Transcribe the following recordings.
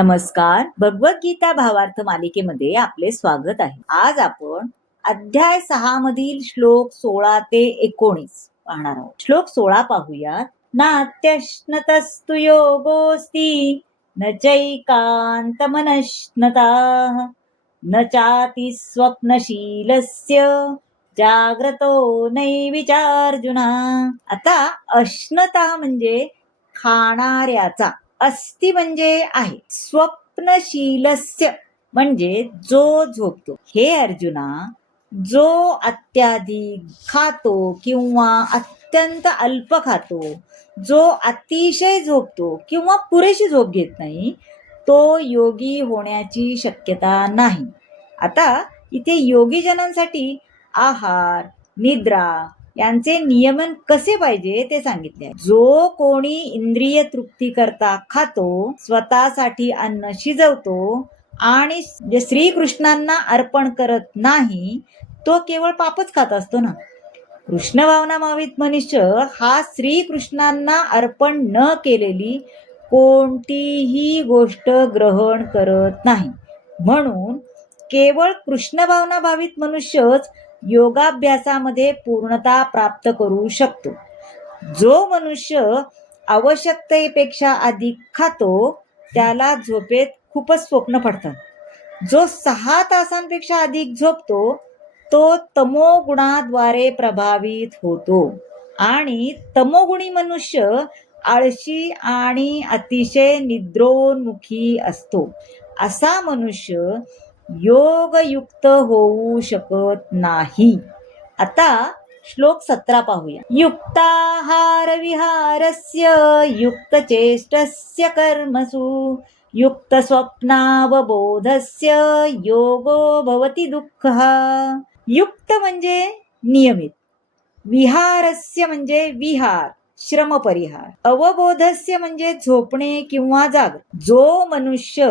नमस्कार. भगवद्गीता भावार्थ मालिकेमध्ये आपले स्वागत आहे. आज आपण अध्याय 6 मधील श्लोक 16 ते 19 पाहणार आहोत. श्लोक 16 पाहूयात. नात्यश्नतस्तु योगोस्ति न चैकान्तमनश्नताः न चाति स्वप्नशीलस्य जाग्रतो नैविचार्जुना. आता अश्नता म्हणजे खाणाऱ्याचा, अस्ति म्हणजे आहे, स्वप्नशीलस्य म्हणजे जो झोपतो. हे अर्जुना, जो अत्याधिक खातो किंवा अत्यंत अल्प खातो, जो अतिशय झोपतो किंवा पुरेशी झोप घेत नाही, तो योगी होण्याची शक्यता नाही. आता इथे योगी जनांसाठी आहार, निद्रा यांचे नियमन कसे पाहिजे ते सांगितले आहे. जो कोणी इंद्रिय तृप्ती करता खातो, स्वतःसाठी अन्न शिजवतो आणि श्रीकृष्णांना अर्पण करत नाही, तो केवळ पापच खात असतो ना. कृष्ण भावनाभावित मनुष्य हा श्रीकृष्णांना अर्पण न केलेली कोणतीही गोष्ट ग्रहण करत नाही. म्हणून केवळ कृष्ण भावनाभावित मनुष्यच योगाभ्यासामध्ये पूर्णता प्राप्त करू शकतो. जो मनुष्य आवश्यकतेपेक्षा अधिक खातो त्याला झोपेत खूपच स्वप्न पडतात. जो 6 तासांपेक्षा अधिक झोपतो तो तमोगुणाद्वारे प्रभावित होतो आणि तमोगुणी मनुष्य आळशी आणि अतिशय निद्रोन्मुखी असतो. असा मनुष्य योगयुक्त होऊ शकत नाही. आता श्लोक 17 पाहूया. युक्ताहार विहारस्य युक्तचेष्टस्य कर्मसु युक्त स्वप्नावबोधस्य योगो भवति दुःखः. युक्त म्हणजे नियमित, विहारस्य म्हणजे विहार, श्रम परिहार, अवबोधस्य म्हणजे झोपणे किंवा जाग. जो मनुष्य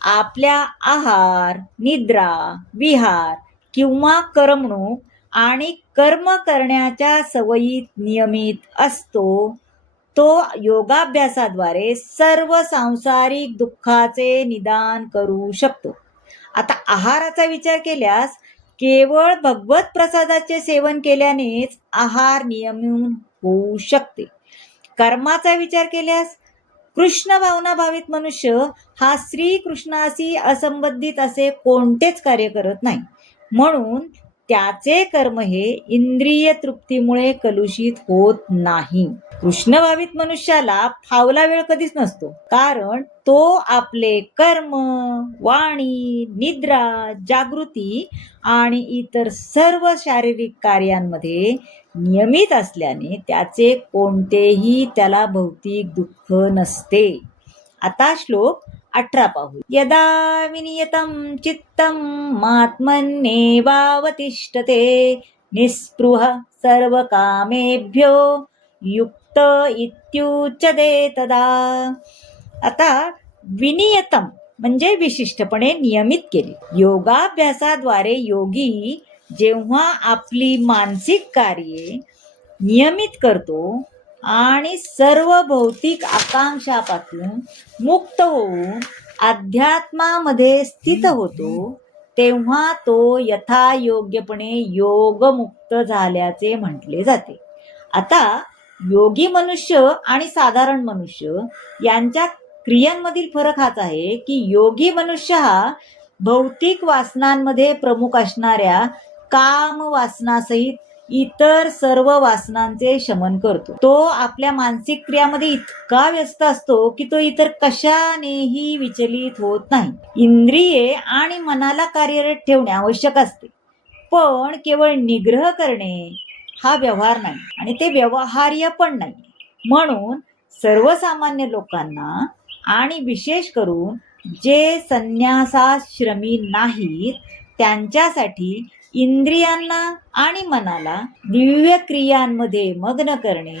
आपल्या आहार, निद्रा, विहार किंवा करमणूक आणि कर्म करण्याच्या सवयीत नियमित असतो, तो योगाभ्यासाद्वारे सर्व सांसारिक दुःखाचे निदान करू शकतो. आता आहाराचा विचार केल्यास केवळ भगवत प्रसादाचे सेवन केल्यानेच आहार नियमून होऊ शकते. कर्माचा विचार केल्यास कृष्ण भावनाभावित मनुष्य हा श्रीकृष्णाशी असंबंधित असे कोणतेच कार्य करत नाही. म्हणून त्याचे कर्म हे इंद्रिय तृप्तीमुळे कलुषित होत नाही. कृष्णभावित मनुष्याला फावला वेळ कधीच नसतो, कारण तो आपले कर्म, वाणी, निद्रा, जागृती आणि इतर सर्व शारीरिक कार्यांमध्ये नियमित असल्याने त्याचे कोणतेही त्याला भौतिक दुःख नसते. आता श्लोक 18 पाहू. यदा विनियतं चित्तं मात्मन्येवावतिष्ठते निःस्पृह सर्वकामेभ्यो युक्त इत्युच्यते तदा. आता विनियतम म्हणजे विशिष्टपणे नियमित केले. योगाभ्यासाद्वारे योगी जेव्हा आपली मानसिक कार्ये नियमित करतो आणि सर्व भौतिक आकांक्षापासून मुक्त होऊन अध्यात्मामध्ये स्थित होतो, तेव्हा तो यथायोग्यपणे योगमुक्त झाल्याचे म्हटले जाते. आता योगी मनुष्य आणि साधारण मनुष्य यांच्या क्रियांमधील फरक हाच आहे की योगी मनुष्य हा भौतिक वासनांमध्ये प्रमुख असणाऱ्या काम वासनासहित इतर सर्व वासनांचे शमन करतो. तो आपल्या मानसिक क्रियामध्ये इतका व्यस्त असतो की तो इतर कशानेही विचलित होत नाही. इंद्रिये आणि मनाला कार्यरत ठेवणे आवश्यक असते, पण केवळ निग्रह करणे हा व्यवहार नाही आणि ते व्यवहार्य पण नाही. म्हणून सर्वसामान्य लोकांना आणि विशेष करून जे संन्यासाश्रमी नाहीत त्यांच्यासाठी इंद्रियांना आणि मनाला दिव्य क्रियांमध्ये मग्न करणे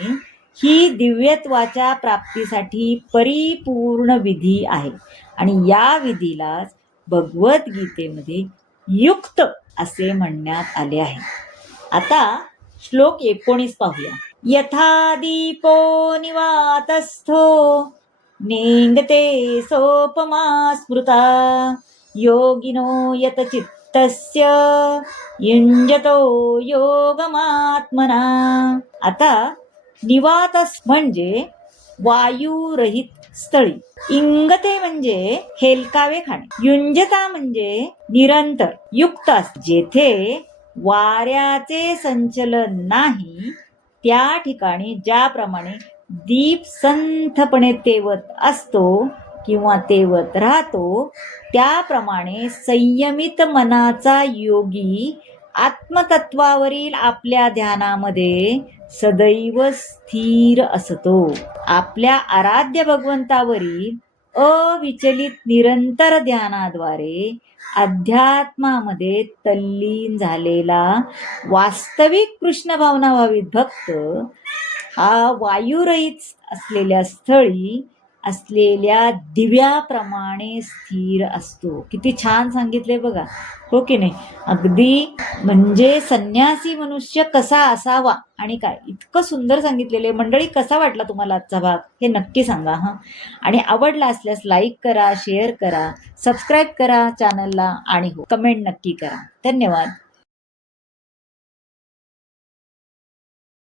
ही दिव्यत्वाच्या प्राप्तीसाठी परिपूर्ण विधी आहे आणि या विधीलाच भगवद्गीतेमध्ये युक्त असे म्हणण्यात आले आहे. आता श्लोक 19 पाहूया. यथा दीपो निवातस्थो नेंगते सोपमा स्मृता योगिनो यतचित्तस्य युञ्जतो योगमात्मना. आता निवातस म्हणजे वायुरहित स्थळी, इंगते म्हणजे हेलकावे खाणे, युंजता म्हणजे निरंतर युक्त असते. जेथे वाऱ्याचे संचलन नाही त्या ठिकाणी ज्याप्रमाणे दीप संथपणे तेवत असतो किंवा तेवत राहतो, त्याप्रमाणे संयमित मनाचा योगी आत्मतत्वावरील आपल्या ध्यानामध्ये सदैव स्थिर असतो. आपल्या आराध्य भगवंतावरील अविचलित निरंतर ध्यानाद्वारे अध्यात्मामध्ये तल्लीन झालेला वास्तविक कृष्ण भावना भावित भक्त हा वायुरहित असलेल्या स्थळी असलेल्या दिव्याप्रमाणे स्थिर असतो. किती छान सांगितले बघा, हो की नाही? अगदी म्हणजे संन्यासी मनुष्य कसा असावा आणि काय इतकं सुंदर सांगितलेले. मंडळी, कसा वाटला तुम्हाला आजचा भाग हे नक्की सांगा हा. आणि आवडला असल्यास लाईक करा, शेअर करा, सबस्क्राईब करा चॅनलला आणि हो कमेंट नक्की करा. धन्यवाद.